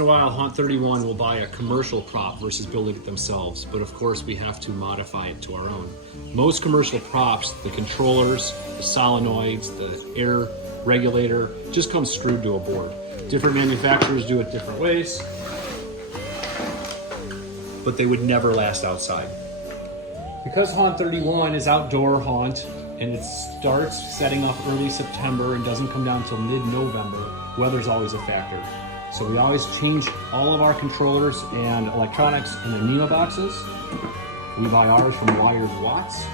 in a while, Haunt 31 will buy a commercial prop versus building it themselves, but of course we have to modify it to our own. Most commercial props, the controllers, the solenoids, the air regulator, just comes screwed to a board. Different manufacturers do it different ways, but they would never last outside. Because Haunt 31 is outdoor haunt, and it starts setting up early September and doesn't come down until mid-November, weather's always a factor. So we always change all of our controllers and electronics in the NEMA boxes. We buy ours from Wired Watts.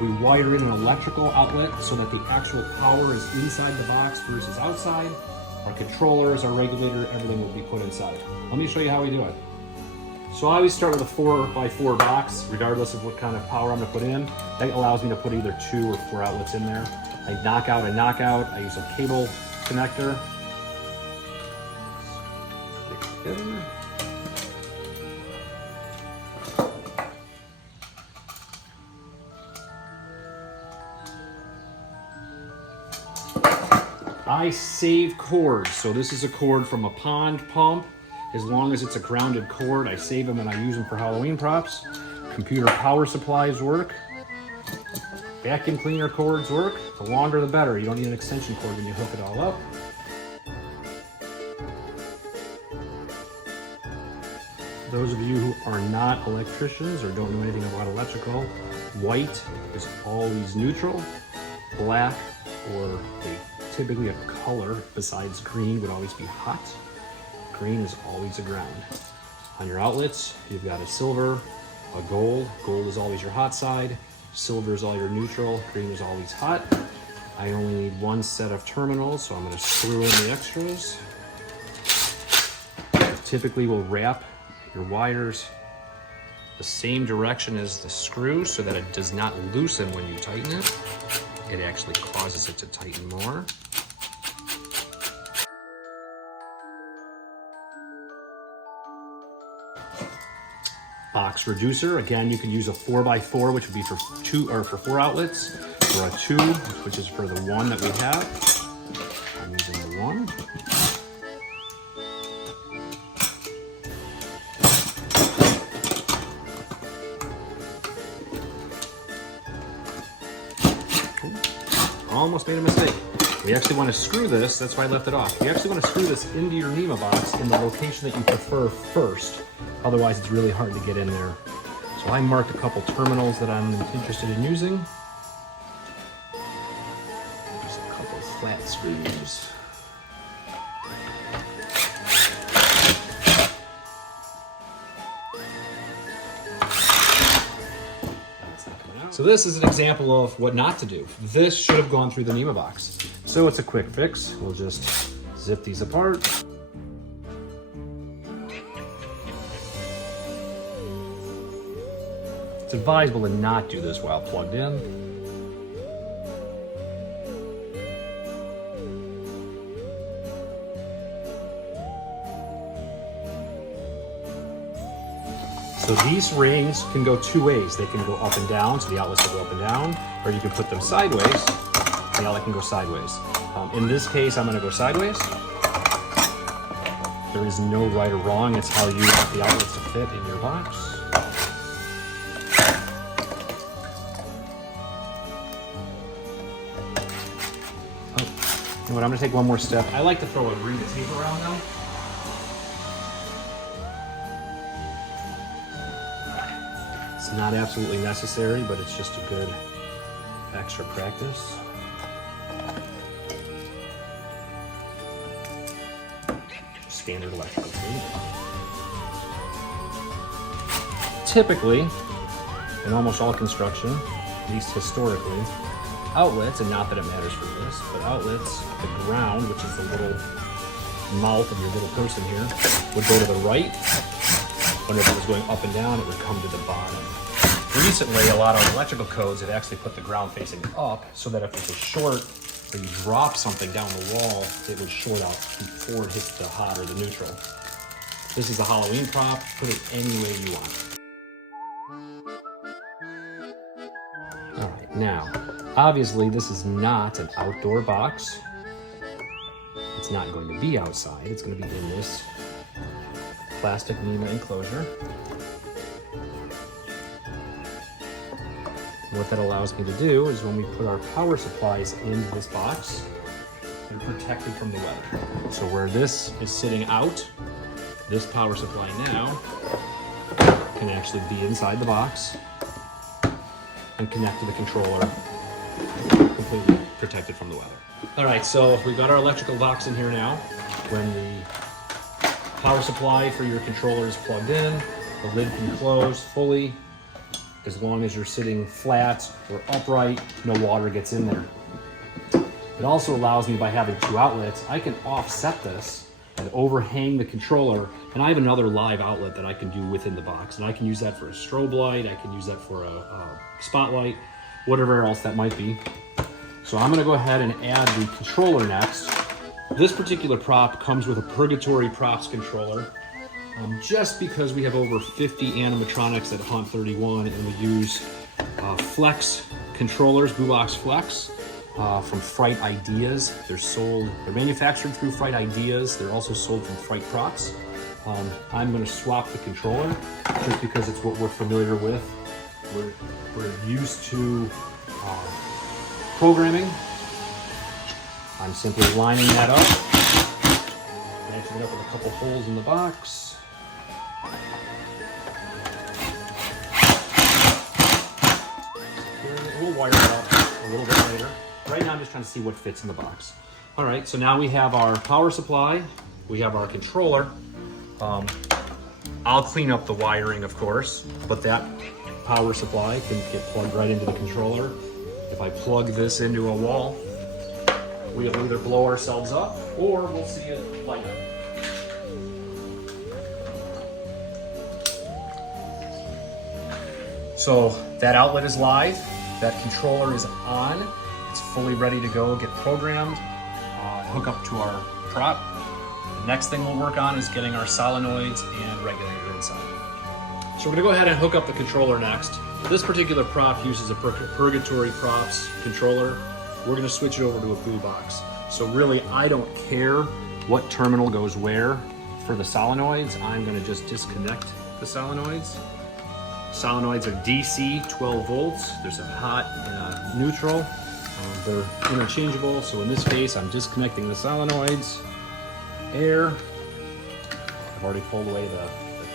We wire in an electrical outlet so that the actual power is inside the box versus outside. Our controllers, our regulator, everything will be put inside. Let me show you how we do it. So I always start with a 4x4 box, regardless of what kind of power I'm gonna put in. That allows me to put either 2 or 4 outlets in there. I knock out a knockout. I use a cable connector. Stick together. I save cords. So this is a cord from a pond pump. As long as it's a grounded cord, I save them and I use them for Halloween props. Computer power supplies work. Vacuum cleaner cords work. The longer the better. You don't need an extension cord when you hook it all up. Those of you who are not electricians or don't know anything about electrical, white is always neutral. Black, or typically a color besides green, would always be hot. Green is always a ground. On your outlets, you've got a silver, a gold. Gold is always your hot side. Silver is all your neutral. Green is always hot. I only need 1 set of terminals, so I'm going to screw in the extras. Typically, we'll wrap your wires the same direction as the screw so that it does not loosen when you tighten it. It actually causes it to tighten more. Box reducer, again, you can use a 4x4, which would be for 2 or for 4 outlets, or a 2, which is for the 1 that we have. I'm using the 1. Almost made a mistake. We actually want to screw this, that's why I left it off. You actually want to screw this into your NEMA box in the location that you prefer first. Otherwise, it's really hard to get in there. So I marked a couple terminals that I'm interested in using. Just a couple flat screws. So this is an example of what not to do. This should have gone through the NEMA box. So it's a quick fix. We'll just zip these apart. It's advisable to not do this while plugged in. So these rings can go 2 ways. They can go up and down, so the outlets will go up and down, or you can put them sideways, the outlet can go sideways. In this case, I'm gonna go sideways. There is no right or wrong, it's how you want the outlets to fit in your box. You know what, I'm gonna take one more step. I like to throw a ring of tape around now. It's not absolutely necessary, but it's just a good extra practice. Standard electrical tape. Typically, in almost all construction, at least historically, outlets, and not that it matters for this, but outlets, the ground, which is the little mouth of your little person here, would go to the right. When it was going up and down, it would come to the bottom. Recently, a lot of electrical codes have actually put the ground facing up so that if there's a short or you drop something down the wall, it would short out before it hits the hot or the neutral. This is a Halloween prop. Put it any way you want. All right, now, obviously this is not an outdoor box. It's not going to be outside. It's going to be in this plastic NEMA enclosure. What that allows me to do is when we put our power supplies in this box, they're protected from the weather. So where this is sitting out, this power supply now can actually be inside the box and connect to the controller, completely protected from the weather. All right, so we've got our electrical box in here now. When the power supply for your controller is plugged in, the lid can close fully. As long as you're sitting flat or upright, no water gets in there. It also allows me, by having two outlets, I can offset this and overhang the controller, and I have another live outlet that I can do within the box, and I can use that for a strobe light, I can use that for a spotlight, whatever else that might be. So I'm gonna go ahead and add the controller next. This particular prop comes with a Purgatory Props controller. Just because we have over 50 animatronics at Haunt 31, and we use Flex controllers, Blue Box Flex, from Fright Ideas. They're manufactured through Fright Ideas. They're also sold from Fright Props. I'm going to swap the controller just because it's what we're familiar with. We're used to programming. I'm simply lining that up, matching it up with a couple holes in the box. We'll wire it up a little bit later. Right now I'm just trying to see what fits in the box. All right, so now we have our power supply, we have our controller. I'll clean up the wiring, of course, but that power supply can get plugged right into the controller. If I plug this into a wall, we'll either blow ourselves up or we'll see it light up. So that outlet is live, that controller is on, it's fully ready to go, get programmed, hook up to our prop. The next thing we'll work on is getting our solenoids and regulator inside. So we're gonna go ahead and hook up the controller next. This particular prop uses a Purgatory Props controller. We're gonna switch it over to a Blue Box. So really, I don't care what terminal goes where. For the solenoids, I'm gonna just disconnect the solenoids. Solenoids are DC, 12 volts. There's a hot and a neutral. They're interchangeable. So in this case, I'm disconnecting the solenoids. Air. I've already pulled away the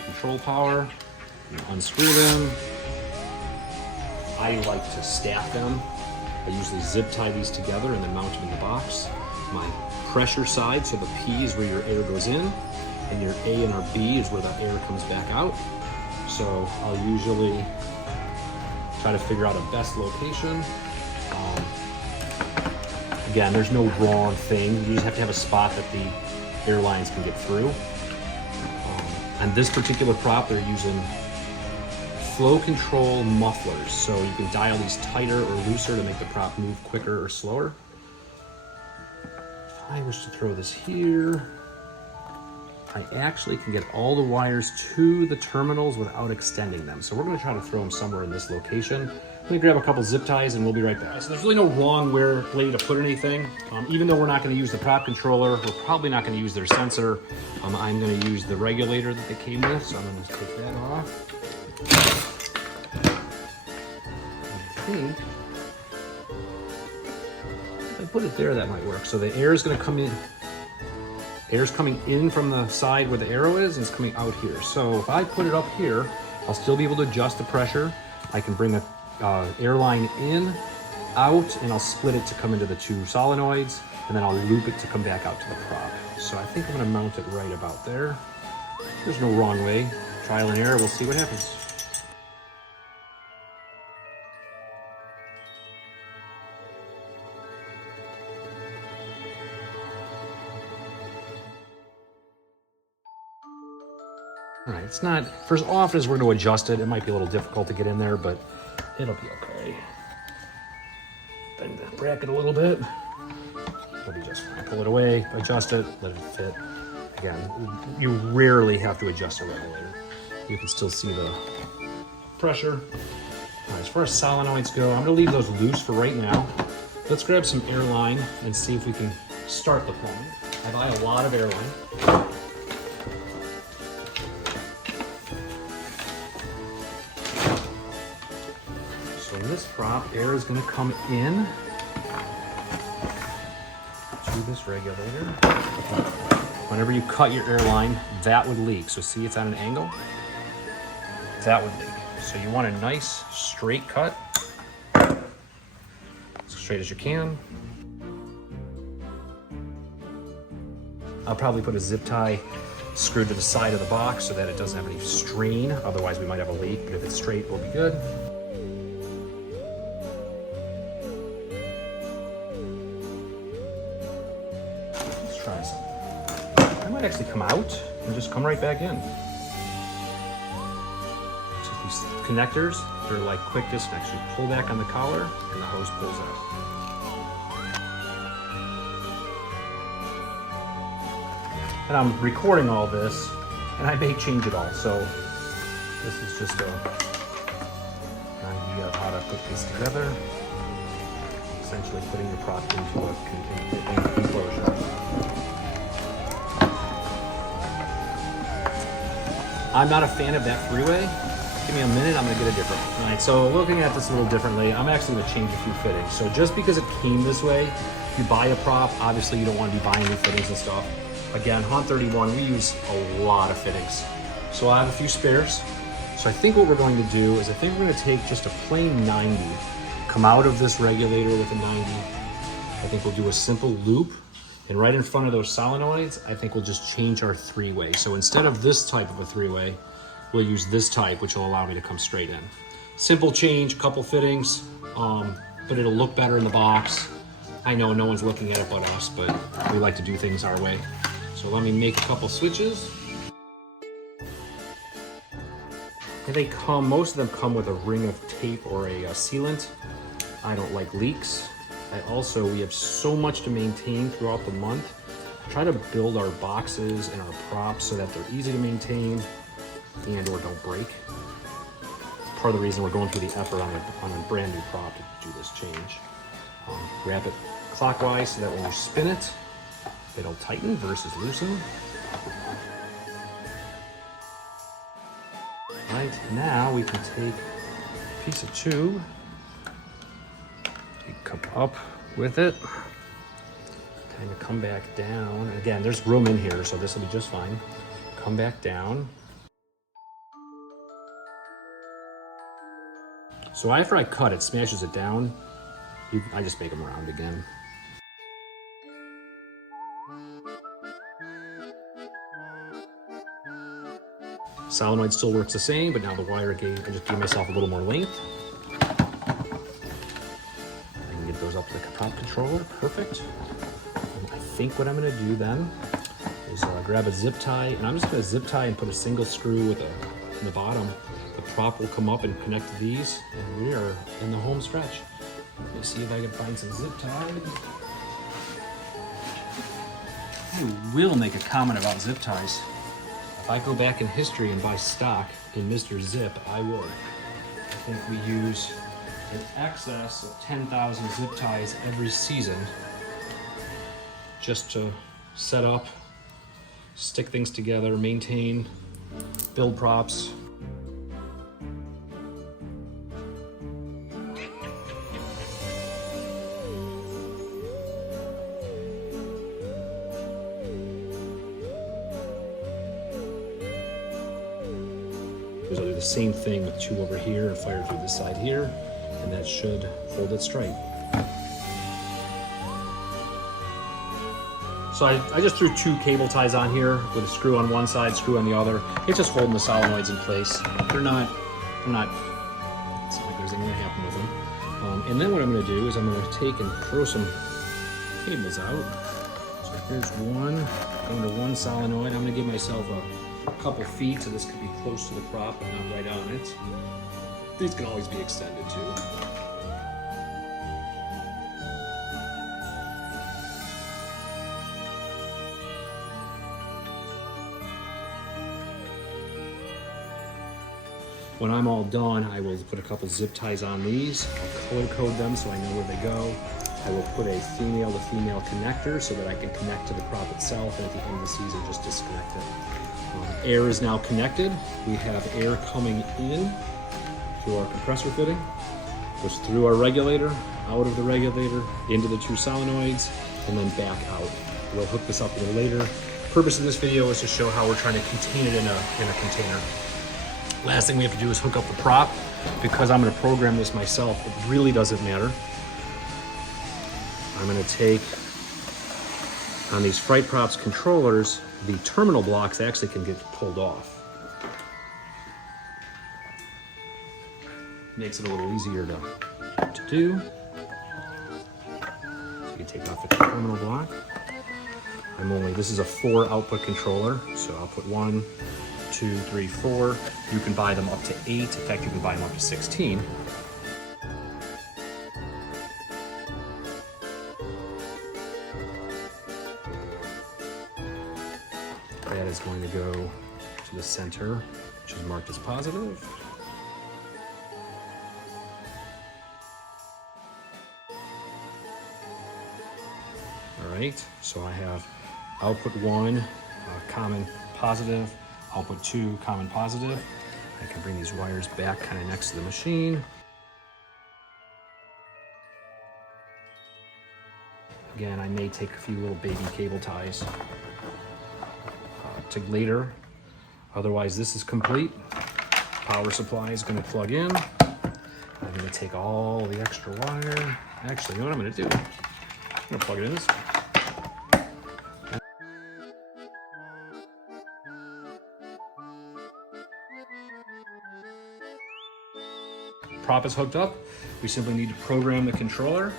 control power. Unscrew them. I like to stack them. I usually zip tie these together and then mount them in the box. My pressure side, so the P is where your air goes in, and your A and our B is where the air comes back out. So I'll usually try to figure out a best location. Again, there's no wrong thing. You just have to have a spot that the airlines can get through. On this particular prop, they're using flow control mufflers. So you can dial these tighter or looser to make the prop move quicker or slower. If I wish to throw this here, I actually can get all the wires to the terminals without extending them. So we're gonna try to throw them somewhere in this location. Let me grab a couple zip ties and we'll be right back. So there's really no wrong way to put anything. Even though we're not gonna use the prop controller, we're probably not gonna use their sensor. I'm gonna use the regulator that they came with, so I'm gonna take that off. I think if I put it there, that might work. So the air is gonna come in. Air's coming in from the side where the arrow is, and it's coming out here. So if I put it up here, I'll still be able to adjust the pressure. I can bring the airline in, out, and I'll split it to come into the two solenoids, and then I'll loop it to come back out to the prop. So I think I'm gonna mount it right about there. There's no wrong way. Trial and error, we'll see what happens. All right, it's not, for as often as we're going to adjust it, it might be a little difficult to get in there, but it'll be okay. Bend the bracket a little bit. It'll be just fine. Pull it away, adjust it, let it fit. Again, you rarely have to adjust a regulator. You can still see the pressure. All right, as far as solenoids go, I'm going to leave those loose for right now. Let's grab some airline and see if we can start the plumbing. I buy a lot of airline. So in this prop, air is going to come in to this regulator. Whenever you cut your air line, that would leak. So see, it's at an angle. That would leak. So you want a nice straight cut, as straight as you can. I'll probably put a zip tie screwed to the side of the box so that it doesn't have any strain. Otherwise we might have a leak, but if it's straight, we'll be good. Let's try something. I might actually come out and just come right back in. So these connectors, they're like quick disconnects. You pull back on the collar and the hose pulls out. And I'm recording all this, and I may change it all. So this is just an idea of how to put these together. Essentially putting the prop into an enclosure. I'm not a fan of that three-way. Give me a minute, I'm gonna get a different one. All right, so looking at this a little differently, I'm actually gonna change a few fittings. So just because it came this way, if you buy a prop, obviously you don't wanna be buying new fittings and stuff. Again, Haunt 31, we use a lot of fittings. So I have a few spares. So I think what we're going to do is I think we're going to take just a plain 90, come out of this regulator with a 90. I think we'll do a simple loop, and right in front of those solenoids, I think we'll just change our three-way. So instead of this type of a three-way, we'll use this type, which will allow me to come straight in. Simple change, couple fittings, but it'll look better in the box. I know no one's looking at it but us, but we like to do things our way. So let me make a couple switches. And they come, most of them come with a ring of tape or a sealant. I don't like leaks. We have so much to maintain throughout the month. I try to build our boxes and our props so that they're easy to maintain and or don't break. Part of the reason we're going through the effort on a brand new prop to do this change. Wrap it clockwise so that when you spin it, it'll tighten versus loosen. Right, now we can take a piece of tube, you come up with it, kind of come back down. Again, there's room in here, so this will be just fine. Come back down. So after I cut it, smashes it down, I just make them round again. Solenoid still works the same, but now the wire gauge, I just give myself a little more length. I can get those up to the prop controller, perfect. And I think what I'm gonna do then is grab a zip tie, and I'm just gonna zip tie and put a single screw in the bottom. The prop will come up and connect to these, and we are in the home stretch. Let me see if I can find some zip ties. I will make a comment about zip ties. If I go back in history and buy stock in Mr. Zip, I would. I think we use an excess of 10,000 zip ties every season just to set up, stick things together, maintain, build props. I'll do the same thing with two over here and fire through this side here, and that should hold it straight. So I just threw two cable ties on here with a screw on one side, screw on the other. It's just holding the solenoids in place. It's not like there's anything gonna happen with them. And then what I'm gonna do is I'm gonna take and throw some cables out. So here's one, going to one solenoid. I'm gonna give myself a couple feet, so this could be close to the prop but not right on it. These can always be extended too. When I'm all done, I will put a couple zip ties on these. I'll color code them so I know where they go. I will put a female to female connector so that I can connect to the prop itself, and at the end of the season just disconnect it. Air is now connected. We have air coming in through our compressor fitting. Goes through our regulator, out of the regulator, into the two solenoids, and then back out. We'll hook this up a little later. The purpose of this video is to show how we're trying to contain it in a container. Last thing we have to do is hook up the prop. Because I'm going to program this myself, it really doesn't matter. I'm going to take, on these Fright Props controllers, the terminal blocks actually can get pulled off. Makes it a little easier to do. So you take off the terminal block. This is a 4 output controller, so I'll put 1, 2, 3, 4. You can buy them up to 8. In fact, you can buy them up to 16. That is going to go to the center, which is marked as positive. All right, so I have output 1, common positive, output 2, common positive. I can bring these wires back kind of next to the machine. Again, I may take a few little baby cable ties to later. Otherwise, this is complete. Power supply is going to plug in. I'm going to take all the extra wire. Actually, you know what I'm going to do? I'm going to plug it in this way. Prop is hooked up. We simply need to program the controller,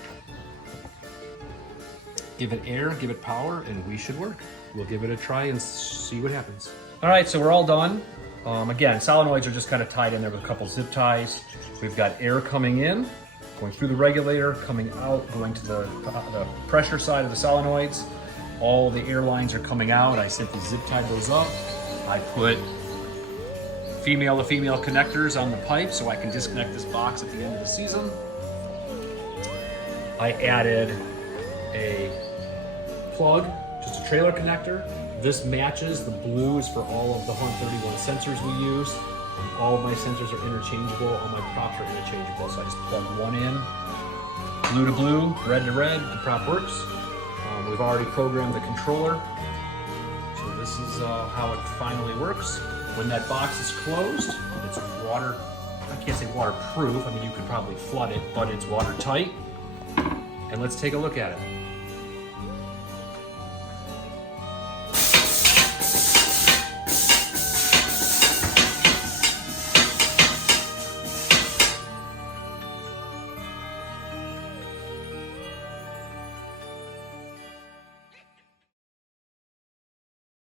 give it air, give it power, and we should work. We'll give it a try and see what happens. All right, so we're all done. Again, solenoids are just kind of tied in there with a couple zip ties. We've got air coming in, going through the regulator, coming out, going to the pressure side of the solenoids. All the air lines are coming out. I simply zip tie those up. I put female to female connectors on the pipe so I can disconnect this box at the end of the season. I added a plug, just a trailer connector. This matches, the blue is for all of the Haunt 31 sensors we use. All of my sensors are interchangeable, all my props are interchangeable, so I just plug one in. Blue to blue, red to red, the prop works. We've already programmed the controller. So this is how it finally works. When that box is closed, it's water, I can't say waterproof, I mean you could probably flood it, but it's watertight. And let's take a look at it.